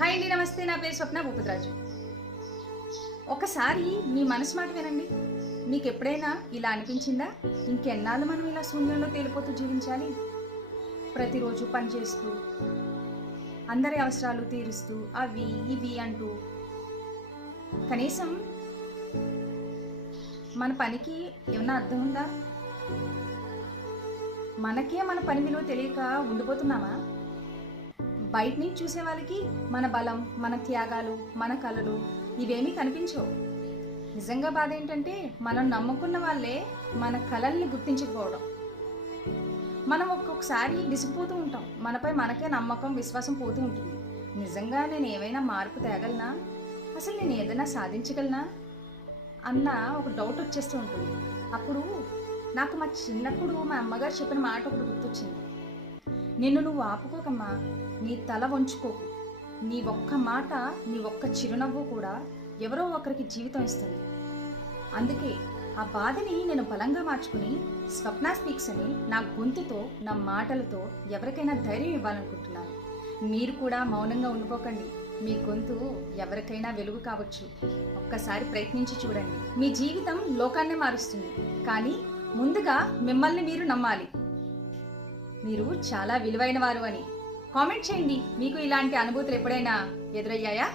Hi అండి, నమస్తే. నా పేరు స్వప్న భూపతిరాజు. ఒకసారి మీ మనసు మాట వినండి. మీకు ఎప్పుడైనా ఇలా అనిపించిందా? ఇంకెన్నాళ్ళు మనం ఇలా శూన్యంలో తేలిపోతూ జీవించాలి? ప్రతిరోజు పనిచేస్తూ, అందరి అవసరాలు తీరుస్తూ, అవి ఇవి అంటూ, కనీసం మన పనికి ఏమన్నా అర్థం ఉందా? మనకే మన పని విలువ తెలియక ఉండిపోతున్నామా? బయట నుంచి చూసే వాళ్ళకి మన బలం, మన త్యాగాలు, మన కళలు ఇవేమీ కనిపించవు. నిజంగా బాధ ఏంటంటే మనం నమ్ముకున్న వాళ్ళే మన కళల్ని గుర్తించకపోవడం. మనం ఒక్కొక్కసారి విసిగిపోతూ ఉంటాం. మనపై మనకే నమ్మకం, విశ్వాసం పోతూ ఉంటుంది. నిజంగా నేను ఏమైనా మార్పు తేగలనా? అసలు నేను ఏదైనా సాధించగలనా అన్న ఒక డౌట్ వచ్చేస్తూ ఉంటుంది. అప్పుడు నాకు మా చిన్నప్పుడు మా అమ్మగారు చెప్పిన మాట ఒకటి గుర్తొచ్చింది. నిన్ను నువ్వు ఆపుకోకమ్మా, నీ తల వంచుకోకు. నీ ఒక్క మాట, నీ ఒక్క చిరునవ్వు కూడా ఎవరో ఒకరికి జీవితం ఇస్తుంది. అందుకే ఆ బాధని నేను బలంగా మార్చుకుని స్వప్న స్పీక్స్ అని నా గొంతుతో, నా మాటలతో ఎవరికైనా ధైర్యం ఇవ్వాలనుకుంటున్నాను. మీరు కూడా మౌనంగా ఉండిపోకండి. మీ గొంతు ఎవరికైనా వెలుగు కావచ్చు. ఒక్కసారి ప్రయత్నించి చూడండి. మీ జీవితం లోకాన్నే మారుస్తుంది. కానీ ముందుగా మిమ్మల్ని మీరు నమ్మాలి. మీరు చాలా విలువైన వారు అని కామెంట్ చేయండి. మీకు ఇలాంటి అనుభూతులు ఎప్పుడైనా ఎదురయ్యాయా?